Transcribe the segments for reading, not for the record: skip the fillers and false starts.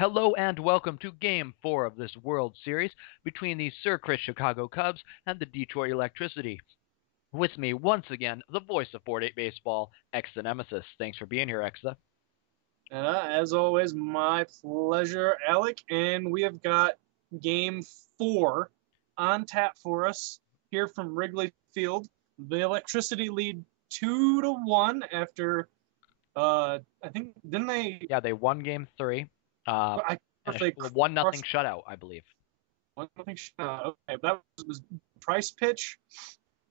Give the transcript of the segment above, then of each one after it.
Hello and welcome to Game 4 of this World Series between the Sir Chris Chicago Cubs and the Detroit Electricity. With me once again, the voice of 4-8 Baseball, Exa Nemesis. Thanks for being here, Exa. As always, my pleasure, Alec. And we have got Game 4 on tap for us here from Wrigley Field. The Electricity lead 2-1 after, I think, didn't they? Yeah, they won Game 3. I And a 1-0 shutout, I believe. 1-0 shutout. Okay, that was price pitch.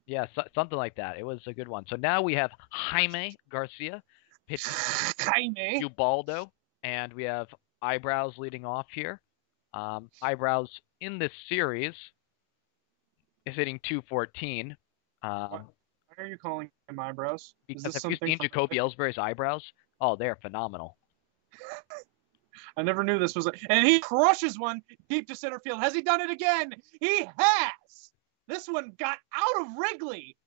Yeah, something like that. It was a good one. So now we have Jaime Garcia pitching Jaime Ubaldo, and we have Eyebrows leading off here. Eyebrows in this series is hitting 214. Why are you calling him Eyebrows? Because have you seen Jacoby Ellsbury's eyebrows? Oh, they're phenomenal. I never knew this was and he crushes one deep to center field. Has he done it again? He has. This one got out of Wrigley.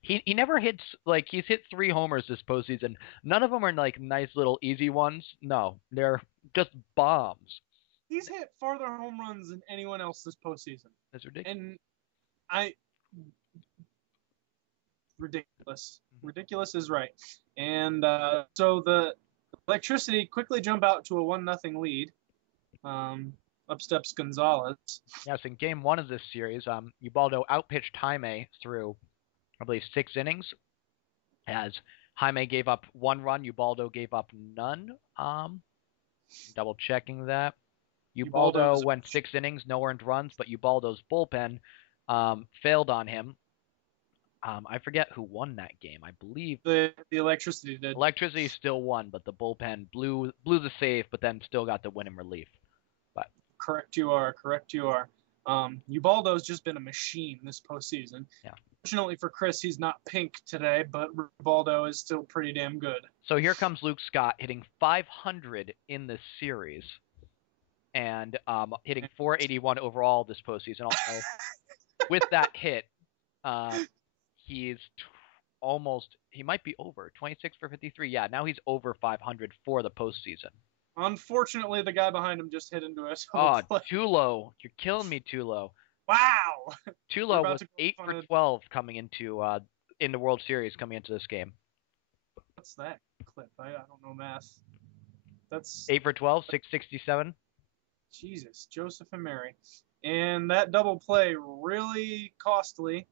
He never hits, like, he's hit 3 homers this postseason. None of them are like nice little easy ones. No, they're just bombs. He's hit farther home runs than anyone else this postseason. That's ridiculous. And ridiculous. Ridiculous is right. And so the Electricity quickly jump out to a 1-0 lead. Up steps Gonzalez. Yes, in Game 1 of this series, Ubaldo outpitched Jaime through, I believe, 6 innings. As Jaime gave up 1 run, Ubaldo gave up none. Double checking that. Ubaldo went 6 innings, no earned runs, but Ubaldo's bullpen failed on him. I forget who won that game. I believe the Electricity did. Electricity still won, but the bullpen blew the save, but then still got the win in relief. But correct you are. Ubaldo's just been a machine this postseason. Yeah. Fortunately for Chris, he's not pink today, but Ubaldo is still pretty damn good. So here comes Luke Scott hitting 500 in this series, and hitting 481 overall this postseason. Also, with that hit, he's he might be over 26 for 53. Yeah, now he's over 500 for the postseason. Unfortunately, the guy behind him just hit into us. Oh, Tulo. You're killing me, Tulo. Wow. Tulo was 8 for 12 coming into in the World Series coming into this game. What's that clip? I don't know math. That's 8 for 12, 667. Jesus, Joseph and Mary. And that double play really costly.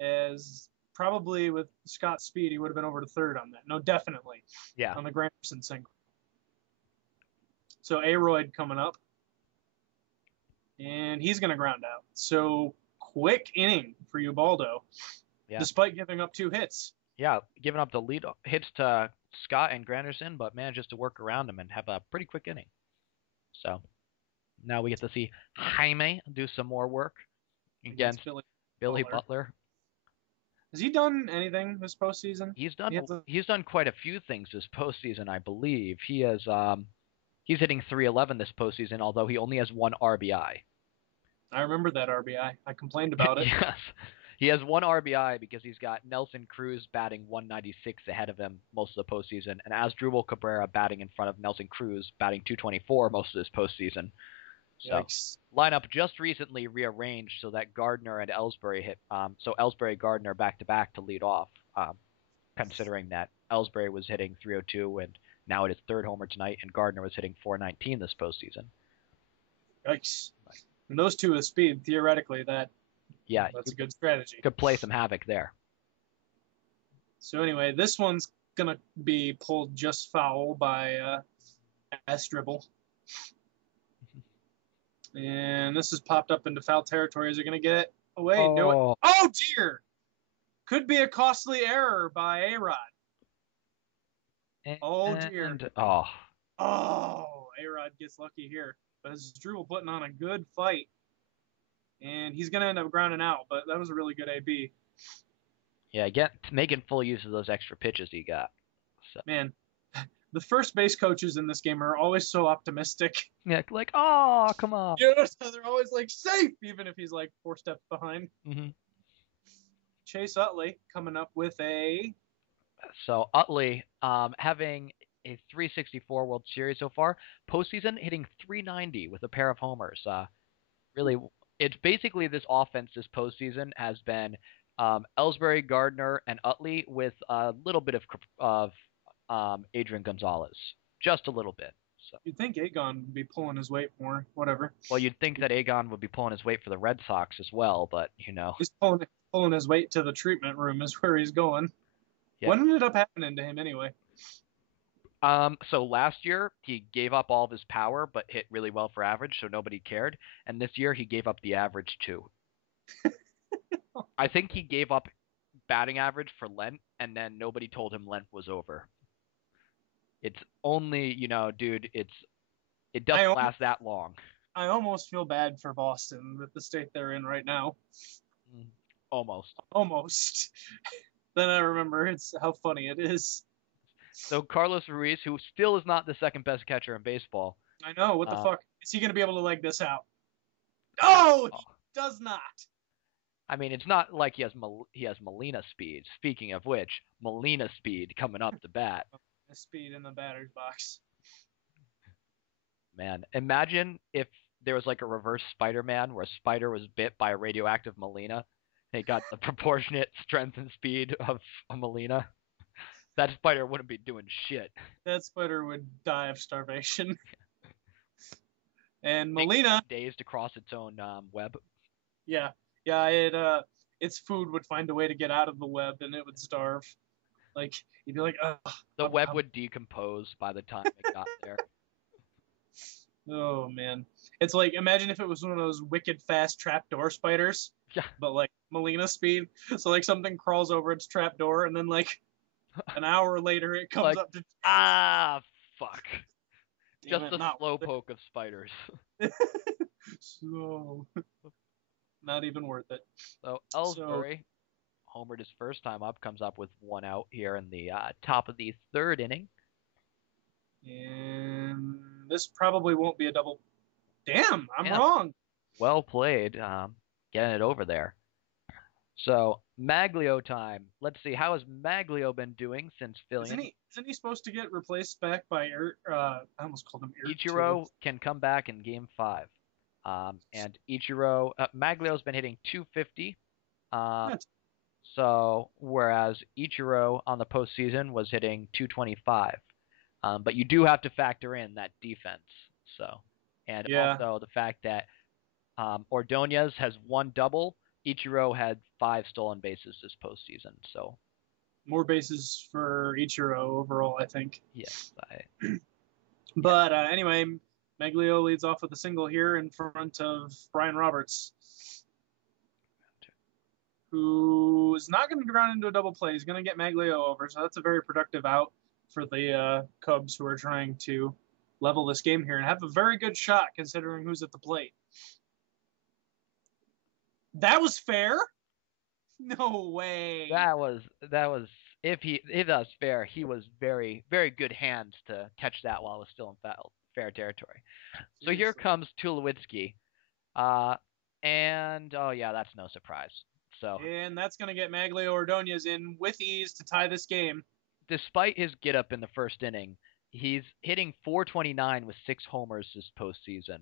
As probably with Scott's speed, he would have been over to third on that. No, definitely. Yeah. On the Granderson single. So Aroyd coming up. And he's going to ground out. So quick inning for Ubaldo. Yeah. Despite giving up 2 hits. Yeah, giving up the lead hits to Scott and Granderson, but manages to work around him and have a pretty quick inning. So now we get to see Jaime do some more work against Billy Butler. Has he done anything this postseason? He's done quite a few things this postseason, I believe. He has he's hitting 311 this postseason, although he only has 1 RBI. I remember that RBI. I complained about it. Yes. He has 1 RBI because he's got Nelson Cruz batting 196 ahead of him most of the postseason, and Asdrubal Cabrera batting in front of Nelson Cruz batting 224 most of this postseason. So lineup just recently rearranged so that Gardner and Ellsbury hit. So Ellsbury Gardner back to back to lead off. Considering that Ellsbury was hitting 302 and now it is 3rd homer tonight, and Gardner was hitting 419 this postseason. Yikes! And those two with speed, theoretically, that's a good strategy. Could play some havoc there. So anyway, this one's gonna be pulled just foul by Asdrubal. And this has popped up into foul territory. Is it going to get it away? Oh. No. Oh, dear. Could be a costly error by A-Rod. Oh, dear. Oh, A-Rod gets lucky here. But Asdrubal putting on a good fight. And he's going to end up grounding out. But that was a really good AB. Yeah, making full use of those extra pitches he got. So. Man. The first base coaches in this game are always so optimistic. Yeah, like, oh, come on. You know, so they're always like safe, even if he's like 4 steps behind. Mm-hmm. Chase Utley coming up with a. So Utley having a 364 World Series so far. Postseason hitting 390 with a pair of homers. Really, it's basically this offense this postseason has been Ellsbury, Gardner, and Utley with a little bit of Adrian Gonzalez, just a little bit. So, You'd think Aegon would be pulling his weight more. Whatever. well, you'd think that Aegon would be pulling his weight for the Red Sox as well, but He's pulling his weight to the treatment room is where he's going. yeah. What ended up happening to him anyway? So last year he gave up all of his power, but hit really well for average, so nobody cared. And this year he gave up the average too. I think he gave up batting average for Lent, and then nobody told him Lent was over. It's only, dude, it doesn't last that long. I almost feel bad for Boston with the state they're in right now. Almost. Then I remember it's how funny it is. So Carlos Ruiz, who still is not the second best catcher in baseball. I know. What the fuck? Is he going to be able to leg this out? Oh, he does not. I mean, it's not like he has Molina speed. Speaking of which, Molina speed coming up the bat. Speed in the batter's box. Man, imagine if there was like a reverse Spider-Man where Spider was bit by a radioactive Molina. And he got the proportionate strength and speed of a Molina. That Spider wouldn't be doing shit. That Spider would die of starvation. And Molina days to cross its own web. Yeah, its food would find a way to get out of the web, and it would starve. Like you'd be like, the web would decompose by the time it got there. Oh man, it's like imagine if it was one of those wicked fast trapdoor spiders. Yeah. But like Molina speed, so like something crawls over its trapdoor, and then like an hour later it comes up to fuck. Just a slow poke of spiders. So not even worth it. So Ellsbury homered his first time up, comes up with one out here in the top of the third inning. And this probably won't be a double. Damn, I'm wrong. Well played, getting it over there. So Maglio time. Let's see, how has Maglio been doing since filling? Isn't he supposed to get replaced back by I almost called him Ichiro can come back in Game 5. And Ichiro, Maglio's been hitting 250. So whereas Ichiro on the postseason was hitting 225. But you do have to factor in that defense. So, and also the fact that Ordonez has one double. Ichiro had 5 stolen bases this postseason. So more bases for Ichiro overall, I think. Yes. But anyway, Maglio leads off with a single here in front of Brian Roberts, who is not going to ground into a double play. He's going to get Maglio over, so that's a very productive out for the Cubs, who are trying to level this game here and have a very good shot considering who's at the plate. That was fair? No way. That was if that was fair, he was very, very good hands to catch that while it was still in fair territory. So here comes Tulowitzki. And that's no surprise. And that's going to get Maglio Ordonez in with ease to tie this game. Despite his get-up in the first inning, he's hitting .429 with 6 homers this postseason.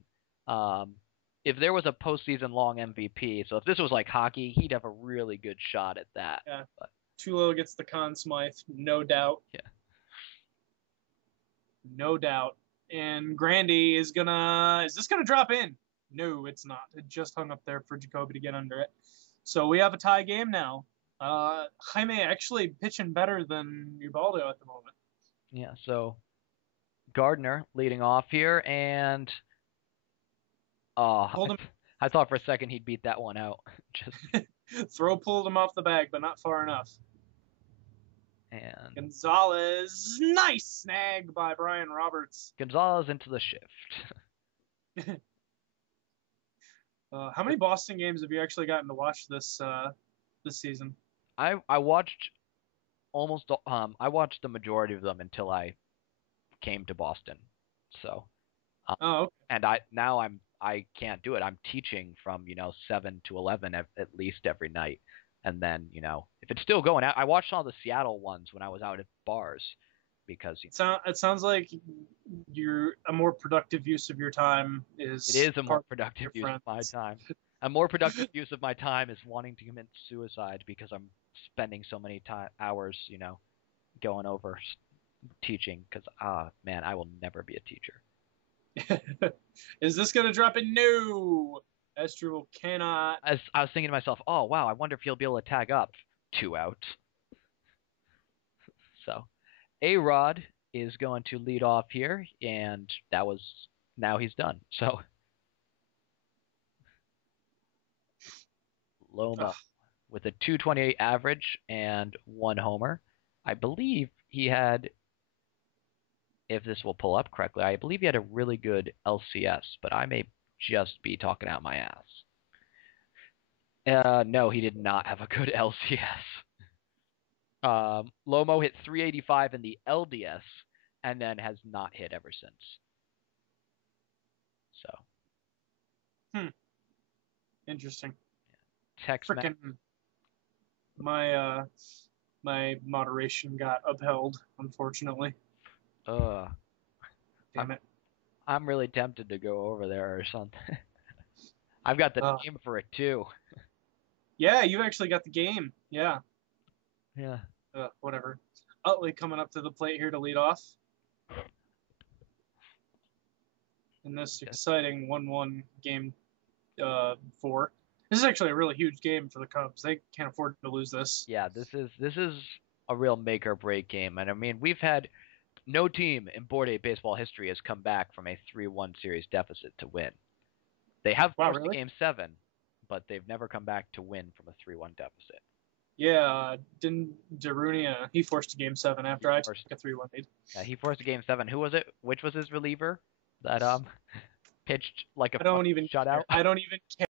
If there was a postseason-long MVP, so if this was like hockey, he'd have a really good shot at that. Yeah. But Tulo gets the Conn Smythe, no doubt. Yeah. No doubt. And Grandy is this gonna drop in? No, it's not. It just hung up there for Jacoby to get under it. So we have a tie game now. Jaime actually pitching better than Ubaldo at the moment. Yeah, so Gardner leading off here, and I thought for a second he'd beat that one out. Just Throw pulled him off the bag, but not far enough. And Gonzalez, nice snag by Brian Roberts. Gonzalez into the shift. How many Boston games have you actually gotten to watch this season? I watched I watched the majority of them until I came to Boston. So okay. And I can't do it. I'm teaching from 7 to 11 at least every night. And then, if it's still going out, I watched all the Seattle ones when I was out at bars. because It sounds like a more productive use of your time it is is a more productive use of my time. A more productive use of my time is wanting to commit suicide because I'm spending so many hours, going over teaching. Because man, I will never be a teacher. Is this gonna drop in? No, Estrel cannot. As I was thinking to myself, oh wow, I wonder if he'll be able to tag up. 2 outs. So, A-Rod is going to lead off here, and now he's done. So, Lomo with a 228 average and 1 homer. I believe he had, if this will pull up correctly, I believe he had a really good LCS, but I may just be talking out my ass. No, he did not have a good LCS. Lomo hit 385 in the LDS and then has not hit ever since. So. Interesting. Text-Mex. Frickin' my moderation got upheld, unfortunately. Damn it. I'm really tempted to go over there or something. I've got the name for it too. Yeah, you actually got the game. Yeah. Yeah. Whatever. Utley coming up to the plate here to lead off. In this exciting 1-1 game 4. This is actually a really huge game for the Cubs. They can't afford to lose this. Yeah, this is a real make or break game. And I mean, we've had no team in Board 8 baseball history has come back from a 3-1 series deficit to win. They have forced a Game 7, but they've never come back to win from a 3-1 deficit. Yeah, didn't Darunia, he forced a Game 7 after I took a 3-1 lead. Yeah, he forced a Game 7. Who was it? Which was his reliever that pitched like a shutout? I don't even care.